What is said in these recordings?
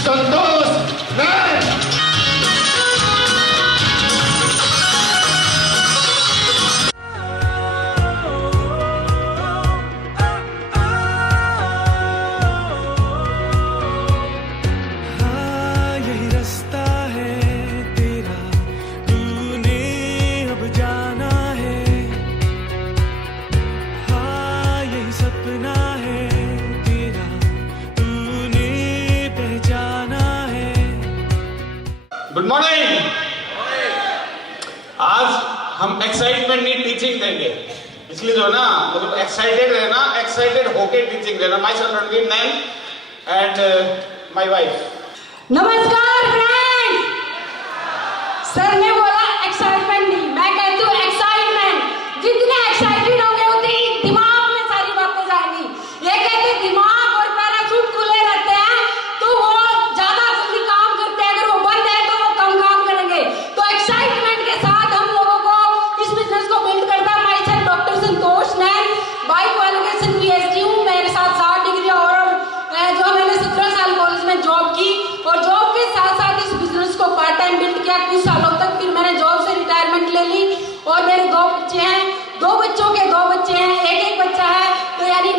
संतोष नैन। Good morning. आज हम excitement नहीं टीचिंग देंगे, इसलिए जो है ना मतलब एक्साइटेड रहना, एक्साइटेड होके टीचिंग देना। My son Ranveer Nain and my wife. नमस्कार फ्रेंड। सर ने बोला एक्साइटमेंट नहीं, मैं कहती हूँ एक्साइटमेंट। जितने एक्साइटेड होंगे उतनी दिमाग में सारी बातें जाएंगी। ये कहते दिमाग और पैराशूट खुले रहते हैं तो वो ज्यादा जल्दी काम करते हैं, अगर वो बंद है तो वो कम काम करेंगे। तो एक्साइटमेंट के साथ हम लोगों को इस बिजनेस को बिल्ड करता है। Myself doctor Santosh Nain, by qualification PhD हूँ। मेरे साथ 7 डिग्री और जो मैंने 17 साल कॉलेज में जॉब की और जॉब के साथ साथ इस बिजनेस को पार्ट टाइम बिल्ड किया कुछ सालों तक। फिर मैंने जॉब से रिटायरमेंट ले ली और मेरे 2 बच्चे हैं, 2 बच्चों के 2 बच्चे हैं, एक बच्चा है। तो यानी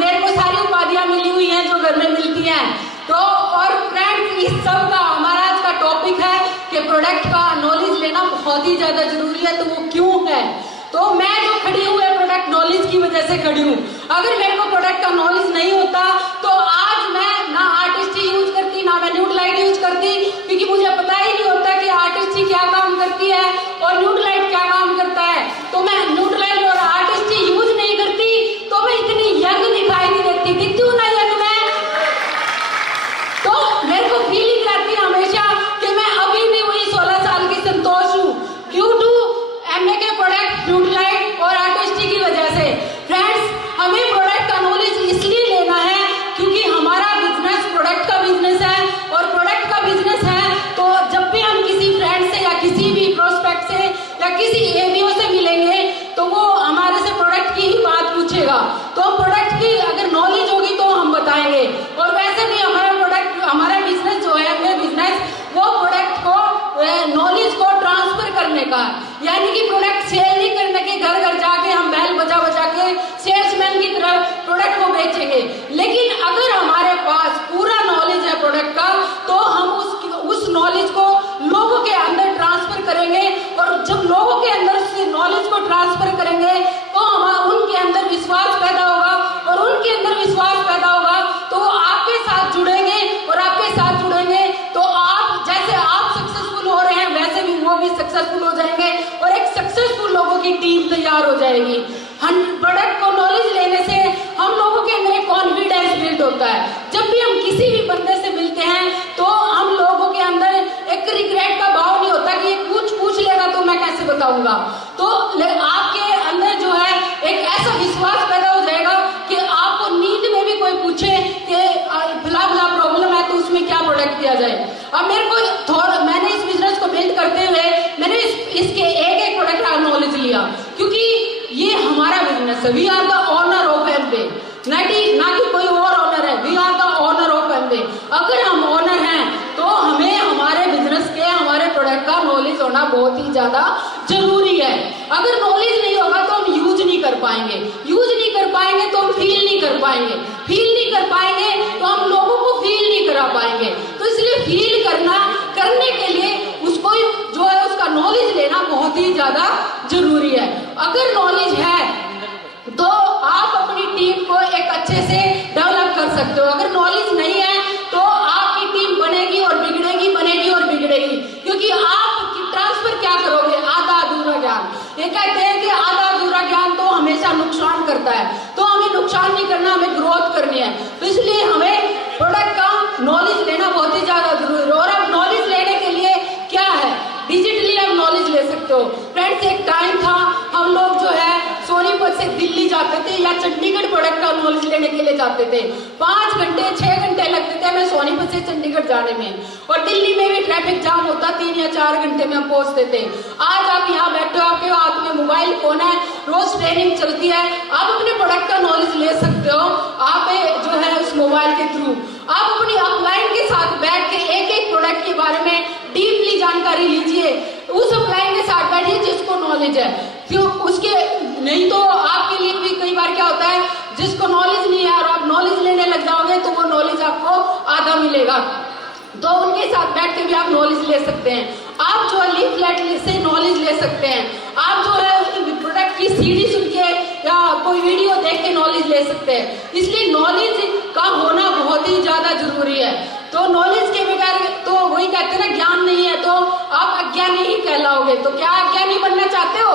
मेरे को सारी उपाधियां मिली हुई हैं जो घर में मिलती हैं। तो और फ्रेंड्स, इस सब का हमारा आज का टॉपिक है कि प्रोडक्ट का नॉलेज लेना बहुत ही ज्यादा जरूरी है। तो वो क्यों है? तो मैं जो खड़ी हूँ प्रोडक्ट नॉलेज की वजह से खड़ी हूँ। अगर मेरे को प्रोडक्ट का नॉलेज नहीं होता तो आज मैं ना आर्टिस्ट्री यूज करती, ना मैं न्यूड लाइट यूज करती, क्योंकि मुझे पता ही नहीं होता कि आर्टिस्ट्री क्या काम करती है और न्यूड लाइट क्या काम करता है। तो मैं न्यूड लाइट और आर्टिस्ट्री यूज नहीं करती तो मैं इतनी यंग दिखाई नहीं देती। दिखती हूँ ना यंग मैं? तो मेरे को फीलिंग रहती है हमेशा कि मैं अभी भी वही 16 साल की संतोष हूँ, ड्यू टू एमए के प्रोडक्ट न्यूड लाइट और आर्टिस्ट्री की वजह से। फ्रेंड्स, हमें प्रोडक्ट का नॉलेज इसलिए लेना है क्योंकि हमारा बिजनेस प्रोडक्ट का बिजनेस है और प्रोडक्ट का बिजनेस है तो जब भी हम किसी फ्रेंड से या किसी भी प्रोस्पेक्ट से या किसी एबीओ से मिलेंगे तो वो हमारे से प्रोडक्ट की ही बात पूछेगा। तो प्रोडक्ट की अगर नॉलेज होगी तो हम बताएंगे। और वैसे भी हमारा प्रोडक्ट, हमारा बिजनेस जो है बिजनेस, वो प्रोडक्ट को नॉलेज को ट्रांसफर करने का, यानी कि प्रोडक्ट सेल नहीं करने के घर घर जाके हम बैल बजा बजा के सेल्समैन की तरह प्रोडक्ट को बेचेंगे। लेकिन अगर हमारे पास पूरा नॉलेज है प्रोडक्ट का तो हम उस नॉलेज को लोगों के अंदर ट्रांसफर करेंगे और जब लोगों के अंदर उस नॉलेज को ट्रांसफर करेंगे तो उनके अंदर विश्वास पैदा होगा और उनके अंदर विश्वास पैदा होगा तो वो आपके साथ जुड़ेंगे और आपके साथ जुड़ेंगे तो आप जैसे आप सक्सेसफुल हो रहे हैं वैसे भी वो भी सक्सेसफुल हो जाएंगे और एक सक्सेसफुल लोगों की टीम तैयार हो जाएगी। प्रोडक्ट को नॉलेज लेने से हम लोगों के अंदर एक कॉन्फिडेंस बिल्ड होता है। जब भी हम किसी भी बंदे से मिलते हैं तो हम लोगों के अंदर एक रिग्रेट का भाव नहीं होता कि ये कुछ पूछ लेगा तो मैं कैसे बताऊंगा। तो आपके अंदर जो है एक ऐसा विश्वास पैदा हो जाएगा कि आपको नींद में भी कोई पूछे कि भला भला प्रॉब्लम है तो उसमें क्या प्रोडक्ट दिया जाए। अब मेरे को मैंने इस बिजनेस को बिल्ड करते हुए मैंने इसके एक प्रोडक्ट का नॉलेज लिया क्योंकि ये हमारा बिजनेस है। We are the owner of Amway, ना कि कोई और ओनर है। We are the owner of Amway. अगर हम ओनर हैं तो हमें हमारे बिजनेस के, हमारे प्रोडक्ट का नॉलेज होना बहुत ही ज्यादा जरूरी है। अगर नॉलेज नहीं होगा तो हम यूज नहीं कर पाएंगे, यूज नहीं कर पाएंगे तो हम फील नहीं कर पाएंगे, फील नहीं कर पाएंगे तो हम लोगों को फील नहीं करा पाएंगे। तो इसलिए फील करने के लिए उसको जो है उसका नॉलेज लेना बहुत ही ज्यादा जरूरी है। अगर नॉलेज है तो आप अपनी टीम को एक अच्छे से डेवलप कर सकते हो। अगर नॉलेज नहीं है तो आपकी टीम बनेगी और बिगड़ेगी, बनेगी और बिगड़ेगी, क्योंकि आप ट्रांसफर क्या करोगे? आधा अधूरा ज्ञान। ये कहते हैं कि आधा अधूरा ज्ञान तो हमेशा नुकसान करता है, तो हमें नुकसान नहीं करना, हमें ग्रोथ करनी है। तो इसलिए हमें प्रोडक्ट का नॉलेज लेना बहुत ही ज्यादा जरूरी है। और अब नॉलेज लेने के लिए क्या है, डिजिटली आप नॉलेज ले सकते हो। फ्रेंड्स, एक टाइम था हम लोग जो है सोनीपत से दिल्ली जाते थे या चंडीगढ़ प्रोडक्ट का नॉलेज लेने के लिए जाते थे। 5 घंटे 6 घंटे लगते थे हमें सोनीपत से चंडीगढ़ जाने में, और दिल्ली में भी ट्रैफिक जाम होता, 3 या 4 घंटे में हम पहुंचते थे। आज आप यहाँ बैठे हो, आपके हाथ में मोबाइल फोन है, रोज ट्रेनिंग चलती है, आप अपने प्रोडक्ट का नॉलेज ले सकते हो। आप जो है उस मोबाइल के थ्रू आप अपनी अपलाइन के साथ बैठ जानकारी लीजिए, उस अप्लाई के साथ बैठिए जिसको नॉलेज है, क्यों उसके नहीं तो आपके लिए भी कई बार क्या होता है, जिसको नॉलेज नहीं है और आप नॉलेज लेने लग जाओगे तो वो नॉलेज आपको आधा मिलेगा, तो उनके साथ बैठ के भी आप नॉलेज ले सकते हैं। आप जो है लीफलेट से नॉलेज ले सकते हैं, आप जो है प्रोडक्ट की सीडी सुन के या कोई वीडियो देख के नॉलेज ले सकते हैं। इसलिए नॉलेज का होना बहुत ही ज्यादा जरूरी है। तो नॉलेज के बगैर तो वही कहते हैं ना, ज्ञान नहीं है तो आप अज्ञानी ही कहलाओगे। तो क्या अज्ञानी बनना चाहते हो?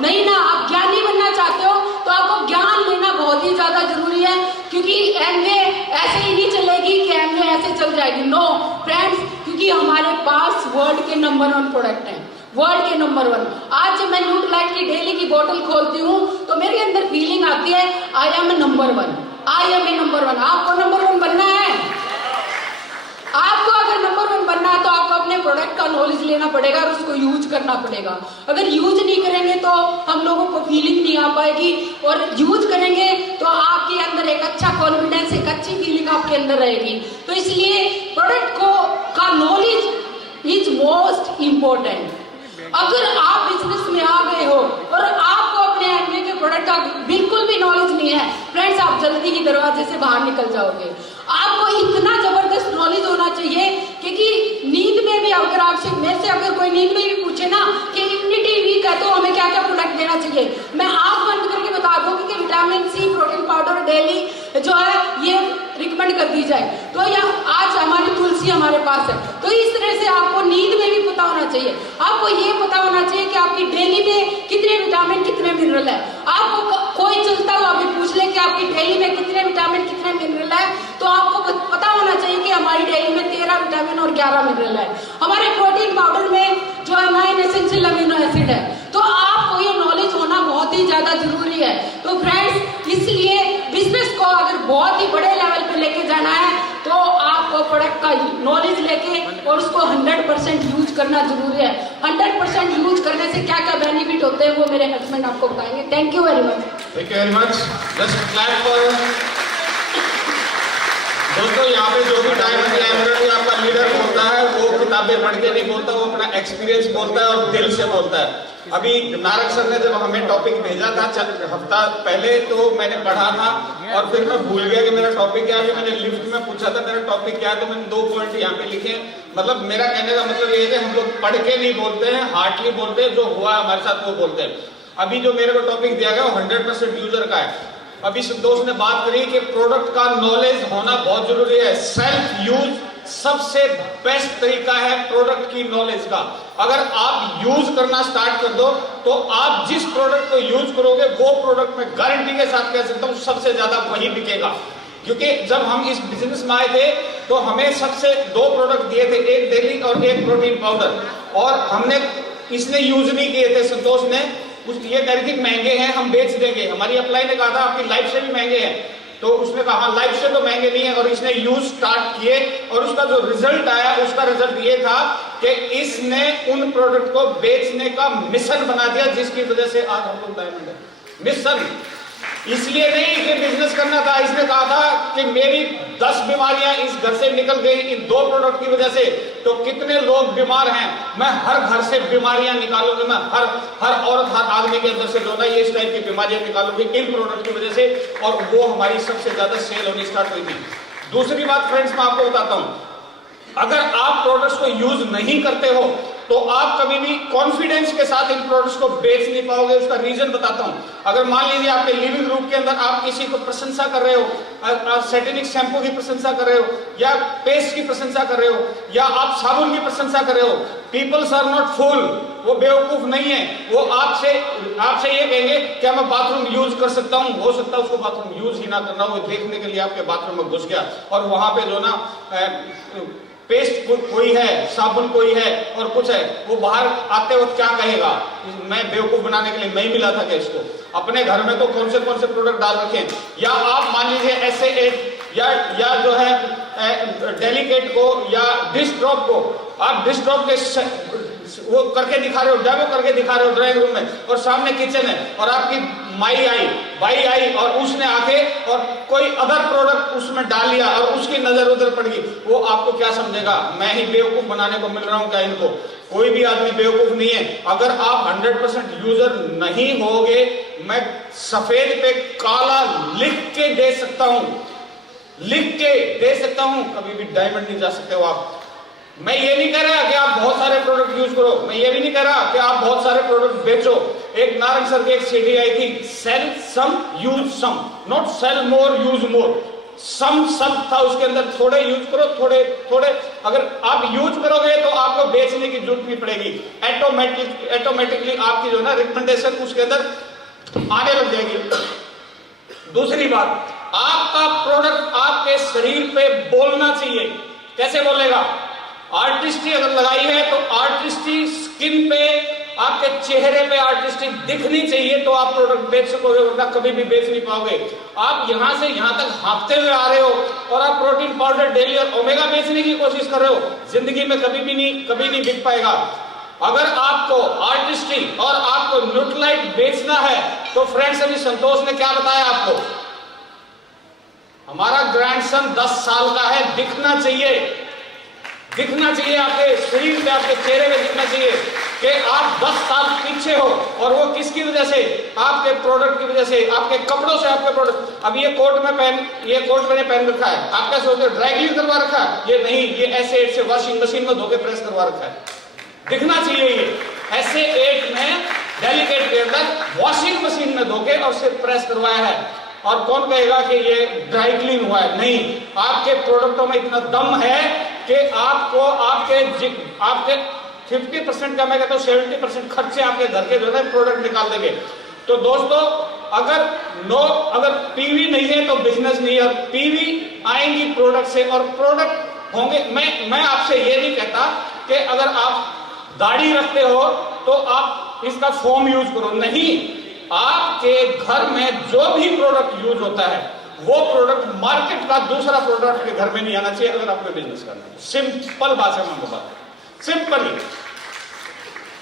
नहीं ना, आप ज्ञानी बनना चाहते हो तो आपको ज्ञान लेना बहुत ही ज्यादा जरूरी है, क्योंकि एमवे ऐसे ही नहीं चलेगी कि एमवे ऐसे चल जाएगी। नो फ्रेंड्स, क्योंकि हमारे पास वर्ल्ड के नंबर 1 प्रोडक्ट हैं, वर्ल्ड के नंबर 1। आज जब मैं न्यूट्रीलाइट की डेली की बोतल खोलती हूँ तो मेरे अंदर फीलिंग आती है, I am a number 1, I am a number 1। आपको नंबर 1 बनना है? आपको अगर नंबर 1 बनना है तो आपको अपने प्रोडक्ट का नॉलेज लेना पड़ेगा और उसको यूज करना पड़ेगा। अगर यूज नहीं करेंगे तो हम लोगों को फीलिंग नहीं आ पाएगी, और यूज करेंगे तो आपके अंदर एक अच्छा कॉन्फिडेंस, एक अच्छी फीलिंग आपके अंदर रहेगी। तो इसलिए प्रोडक्ट का नॉलेज इज मोस्ट इम्पोर्टेंट। अगर आप बिजनेस में आ गए हो और आपको अपने एमवे के प्रोडक्ट का बिल्कुल भी नॉलेज नहीं है, फ्रेंड्स आप जल्दी ही दरवाजे से बाहर निकल जाओगे। आपको इतना जबरदस्त नॉलेज होना चाहिए, क्योंकि नींद में भी अगर आपसे मेरे से अगर कोई नींद में भी पूछे ना कि इम्यूनिटी वीक है तो हमें क्या क्या प्रोडक्ट देना चाहिए, मैं आंख बंद करके बता दूंगी कि vitamin C protein powder daily जो है ये रिकमेंड कर दी जाए। तो यह आज हमारी तुलसी हमारे पास है। तो इस तरह से आपको नींद में भी पता होना चाहिए, आपको ये पता होना चाहिए कि आपकी डेली में कितने विटामिन कितने मिनरल है। आपको कोई चलता हुआ भी पूछ ले कि आपकी डेली में कितने विटामिन कितने मिनरल है, तो आपको पता होना चाहिए कि हमारी डेली में 13 विटामिन और 11 मिनरल है। हमारे प्रोटीन पाउडर में जो है 9 एसेंशियल अमीनो एसिड है। तो आपको ये नॉलेज होना बहुत ही ज्यादा जरूरी है। तो फ्रेंड्स, इसलिए बिजनेस को अगर बहुत ही बड़े लेवल पे लेके जाना है तो आपको प्रोडक्ट का नॉलेज लेके और उसको 100% यूज करना जरूरी है। 100% यूज करने से क्या क्या बेनिफिट होते हैं वो मेरे हस्बैंड आपको बताएंगे। Thank you very much. Thank you very much. Just clap for दोस्तों। यहाँ पे जो भी डायमंड लाइब्रेरी आपका लीडर बोलता है वो किताबें पढ़ के नहीं बोलता, वो अपना एक्सपीरियंस बोलता है और दिल से बोलता है। अभी नारक सर ने जब हमें टॉपिक भेजा था हफ्ता पहले, तो मैंने पढ़ा था और फिर मैं भूल गया कि मेरा टॉपिक क्या है। मैंने लिफ्ट में पूछा था मेरा टॉपिक क्या है, तो मैंने 2 पॉइंट यहाँ पे लिखे। मतलब मेरा कहने का मतलब ये है कि हम लोग पढ़ के नहीं बोलते हैं, हार्डली बोलते हैं, जो हुआ हमारे साथ वो बोलते हैं। अभी जो मेरे को टॉपिक दिया गया वो 100% यूजर का है। अभी संतोष ने बात करी कि प्रोडक्ट का नॉलेज होना बहुत जरूरी है। सेल्फ यूज सबसे बेस्ट तरीका है प्रोडक्ट की नॉलेज का। अगर आप यूज करना स्टार्ट कर दो तो आप जिस प्रोडक्ट को यूज करोगे वो प्रोडक्ट में गारंटी के साथ कह सकता हूं सबसे ज्यादा वही बिकेगा। क्योंकि जब हम इस बिजनेस में आए थे तो हमें सबसे 2 प्रोडक्ट दिए थे, एक डेली और एक प्रोटीन पाउडर, और हमने इसने यूज नहीं किए थे संतोष ने। ये डायरेक्टली महंगे हैं, हम बेच देंगे। हमारी अप्लाई ने कहा था आपकी लाइफ से भी महंगे हैं, तो उसने कहा लाइफ से तो महंगे नहीं है, और इसने यूज स्टार्ट किए और उसका जो रिजल्ट आया उसका रिजल्ट ये था कि इसने उन प्रोडक्ट को बेचने का मिशन बना दिया, जिसकी वजह से आज हम लोग डायमंड है। मिशन इसलिए नहीं कि बिजनेस करना था, इसने कहा था कि मेरी 10 बीमारियां इस घर से निकल गई इन 2 प्रोडक्ट की वजह से, तो कितने लोग बीमार हैं, मैं हर घर से बीमारियां निकालूंगी, मैं हर औरत हर आदमी के अंदर से जो ना ये इस टाइप की बीमारियां निकालूंगी इन प्रोडक्ट की वजह से, और वो हमारी सबसे ज्यादा सेल होनी स्टार्ट हुई थी। दूसरी बात फ्रेंड्स मैं आपको बताता हूं, अगर आप प्रोडक्ट्स को यूज नहीं करते हो तो आप कभी भी कॉन्फिडेंस के साथ इन प्रोडक्ट्स को बेच नहीं पाओगे। उसका रीजन बताता हूं। अगर मान लीजिए आपके लिविंग रूम के अंदर आप किसी को प्रशंसा कर रहे हो, सेटेनिक शैम्पू की प्रशंसा कर रहे हो, या पेस्ट की प्रशंसा कर रहे हो, या आप साबुन की प्रशंसा कर रहे हो, पीपल्स आर नॉट फूल, वो बेवकूफ नहीं है। वो आपसे ये कहेंगे क्या मैं बाथरूम यूज कर सकता हूं, हो सकता है उसको बाथरूम यूज ही ना करना हो, देखने के लिए आपके बाथरूम में घुस गया और वहां पे जो ना पेस्ट कोई है, साबुन कोई है और कुछ है, वो बाहर आते वक्त क्या कहेगा, मैं बेवकूफ बनाने के लिए मैं ही मिला था क्या इसको। अपने घर में तो कौन से प्रोडक्ट डाल रखे हैं। या आप मान लीजिए ऐसे एक या जो है डेलिकेट को या डिश ड्रॉप को, आप डिश ड्रॉप के वो करके दिखा रहे हो, डेमो करके दिखा रहे हो ड्राइंग रूम में, और सामने किचन है, और आपकी माई आई, भाई आई, और उसने आके और कोई अदर प्रोडक्ट उसमें डाल लिया और उसकी नजर उधर पड़ गई, वो आपको क्या समझेगा? मैं ही बेवकूफ बनाने को मिल रहा हूं क्या इनको? कोई भी आदमी बेवकूफ नहीं है। अगर आप 100% यूजर नहीं होगे, मैं सफेद पे काला लिख के दे सकता हूं, लिख के दे सकता हूं, कभी भी डायमंड नहीं जा सकते हो आप। मैं ये नहीं कह रहा कि आप बहुत सारे प्रोडक्ट यूज करो, मैं ये भी नहीं कह रहा कि आप बहुत सारे प्रोडक्ट बेचो। एक नारंग सर की एक सीडी आई थी, sell some use some, not sell more use more. सम सब था उसके अंदर, थोड़े यूज करो, थोड़े थोड़े अगर आप यूज करोगे तो आपको बेचने की जरूरत नहीं पड़ेगी, ऑटोमेटिकली आपकी जो ना रिकमेंडेशन उसके अंदर आने लग जाएगी। दूसरी बात, आपका प्रोडक्ट आपके शरीर पे बोलना चाहिए। कैसे बोलेगा? आर्टिस्टी अगर लगाई है तो आर्टिस्टी स्किन पे, आपके चेहरे पे आर्टिस्टी दिखनी चाहिए, तो आप प्रोडक्ट बेच सकोगे, वरना कभी भी बेच नहीं पाओगे। आप यहां से यहां तक हाँफते हुए आ रहे हो और आप प्रोटीन पाउडर डेली और ओमेगा बेचने की कोशिश कर रहे हो, जिंदगी में कभी नहीं बिक पाएगा। अगर आपको आर्टिस्टी और आपको न्यूट्रलाइट बेचना है तो फ्रेंड्स, अभी संतोष ने क्या बताया आपको? हमारा ग्रैंडसन 10 साल का है, दिखना चाहिए, दिखना चाहिए आपके शरीर पे, आपके चेहरे पे दिखना चाहिए कि आप 10 साल पीछे हो। और वो किसकी वजह से? आपके प्रोडक्ट की वजह से, आपके कपड़ों से, आपके प्रोडक्ट। अब ये कोट मैंने पहन रखा है, आप क्या सोचते हो ड्राई क्लीन करवा रखा है? ये नहीं, ये ऐसे से वॉशिंग मशीन में धोके प्रेस करवा रखा है। दिखना चाहिए ये ऐसे एट में डेलिकेट के अंदर वॉशिंग मशीन में धोके और सिर्फ प्रेस करवाया है। और कौन कहेगा कि ये ड्राई क्लीन हुआ है? नहीं, आपके प्रोडक्टों में इतना दम है कि आपको आपके 50% का, मैं कहता हूं 70% खर्चे आपके घर के जो है प्रोडक्ट निकाल देंगे। तो दोस्तों, अगर पीवी नहीं है तो बिजनेस नहीं है, और पीवी आएंगी प्रोडक्ट से, और प्रोडक्ट होंगे। मैं आपसे ये नहीं कहता कि अगर आप दाढ़ी रखते हो तो आप इसका फोम यूज करो, नहीं। आपके घर में जो भी प्रोडक्ट यूज होता है वो प्रोडक्ट मार्केट का दूसरा प्रोडक्ट के घर में नहीं आना चाहिए अगर आपको बिजनेस करना है। सिंपल बात है, मैं बात सिंपल ही।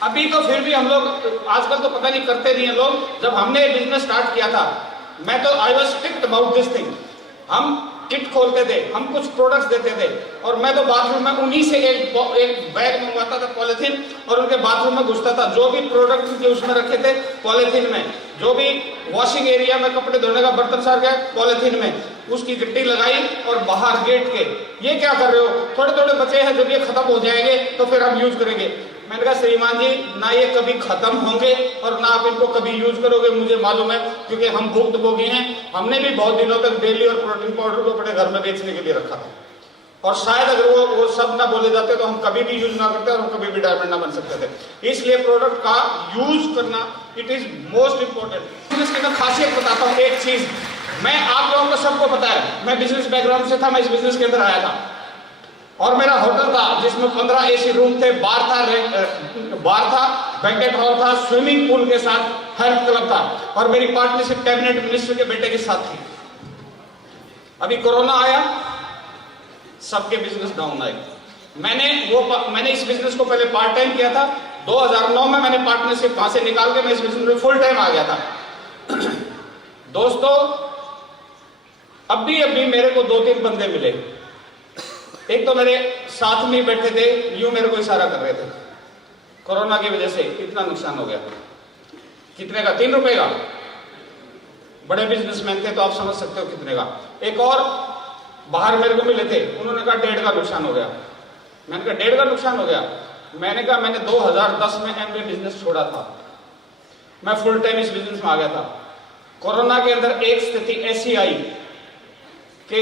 अभी तो फिर भी हम लोग आजकल तो पता नहीं करते नहीं है लोग। जब हमने बिजनेस स्टार्ट किया था, मैं तो I was strict about this thing. हम किट खोलते थे, हम कुछ प्रोडक्ट्स देते थे, और मैं तो बाथरूम में उन्हीं से एक बैग मंगवाता था पॉलिथीन, और उनके बाथरूम में घुसता था। जो भी प्रोडक्ट उनके उसमें रखे थे पॉलिथीन में, जो भी वॉशिंग एरिया में कपड़े धोने का बर्तन सार गया पॉलिथीन में, उसकी गिट्टी लगाई और बाहर गेट के, ये क्या कर रहे हो? थोड़े थोड़े बचे हैं, जब ये खत्म हो जाएंगे तो फिर हम यूज करेंगे। मैंने कहा श्रीमान जी, ना ये कभी खत्म होंगे और ना आप इनको कभी यूज करोगे, मुझे मालूम है, क्योंकि हम भुक्तभोगी हैं। हमने भी बहुत दिनों तक डेली और प्रोटीन पाउडर को अपने घर में बेचने के लिए रखा था, और शायद अगर वो सब ना बोले जाते तो हम कभी भी यूज ना करते और हम कभी भी डायमंड ना बन सकते थे। इसलिए प्रोडक्ट का यूज करना इट इज मोस्ट इंपॉर्टेंट। इसकी मैं खासियत बताता हूँ, एक चीज मैं आप लोगों को सबको पता है, मैं बिजनेस बैकग्राउंड से था, मैं इस बिजनेस के अंदर आया था, और मेरा होटल था जिसमें 15 एसी रूम थे, बार था, बैंकेट हॉल था, स्विमिंग पूल के साथ हेल्थ क्लब था, और मेरी पार्टनरशिप कैबिनेट मिनिस्टर के बेटे के साथ थी। अभी कोरोना आया, सबके बिजनेस डाउन आए। मैंने इस बिजनेस को पहले पार्ट टाइम किया था। 2009 में मैंने पार्टनरशिप वहां से निकाल के मैं इस बिजनेस में फुल टाइम आ गया था। दोस्तों, अभी मेरे को 2-3 बंदे मिले। एक तो मेरे साथ में बैठे थे, यूं मेरे को इशारा कर रहे थे। कोरोना की वजह से कितना नुकसान हो गया, कितने का? 3 रुपए का। बड़े बिजनेसमैन थे तो आप समझ सकते हो कितने का। एक और बाहर मेरे को मिले थे, उन्होंने कहा 1.5 का नुकसान हो गया। मैंने कहा 1.5 का नुकसान हो गया? मैंने कहा मैंने 2010 में एमबीए बिजनेस छोड़ा था, मैं फुल टाइम इस बिजनेस में आ गया था। कोरोना के अंदर एक स्थिति ऐसी आई कि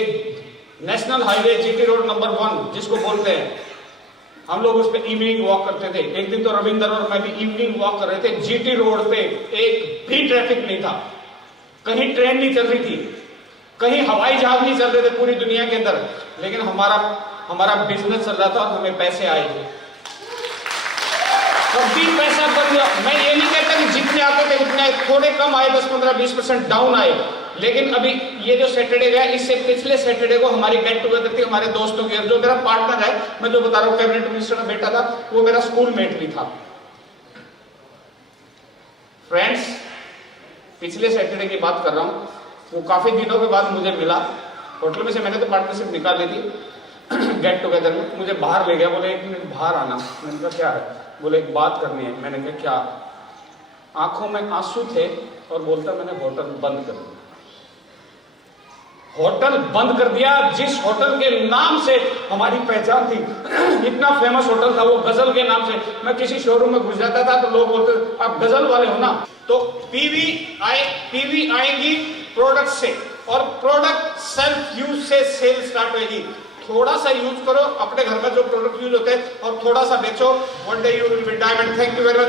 national highway GT road number 1 जिसको बोलते हैं, हम लोग उस पर इवनिंग वॉक करते थे। एक दिन तो रविंदर और मैं भी इवनिंग वॉक कर रहे थे। जीटी रोड पे एक भी ट्रैफिक नहीं था, कहीं ट्रेन नहीं चल रही थी, कहीं हवाई जहाज नहीं चल रहे थे पूरी दुनिया के अंदर, लेकिन हमारा बिजनेस चल रहा था और हमें पैसे आए थे। कभी पैसा बन गया। मैं ये नहीं कहता कि जितने आते थे उतने, थोड़े कम आए, 10, 15, 20% डाउन आए, लेकिन अभी ये जो सैटरडे गया, इससे पिछले सैटरडे को हमारी गेट टुगेदर थी हमारे दोस्तों की। जो मेरा पार्टनर है, मैं जो बता रहा हूँ कैबिनेट मिनिस्टर का बेटा था, वो मेरा स्कूल मेट भी था। फ्रेंड्स, पिछले सैटरडे की बात कर रहा हूं, वो काफी दिनों के बाद मुझे मिला होटल में से। मैंने तो पार्टनरशिप निकाल ली थी गेट टुगेदर में। मुझे बाहर ले गया, बोले 1 मिनट बाहर आना। मैंने कहा क्या है? बोले एक बात करनी है। मैंने कहा क्या? आंखों में आंसू थे और बोलता मैंने होटल बंद कर दिया। होटल बंद कर दिया जिस होटल के नाम से हमारी पहचान थी, इतना फेमस होटल था वो, गजल के नाम से। मैं किसी शोरूम में घुस जाता था तो लोग बोलते आप गजल वाले हो ना। तो पीवी आएगी प्रोडक्ट से, और प्रोडक्ट सेल्फ यूज से सेल स्टार्ट होगी। थोड़ा सा यूज करो अपने घर में जो प्रोडक्ट यूज होते हैं और थोड़ा सा बेचो, one day you will be diamond. Thank you very much.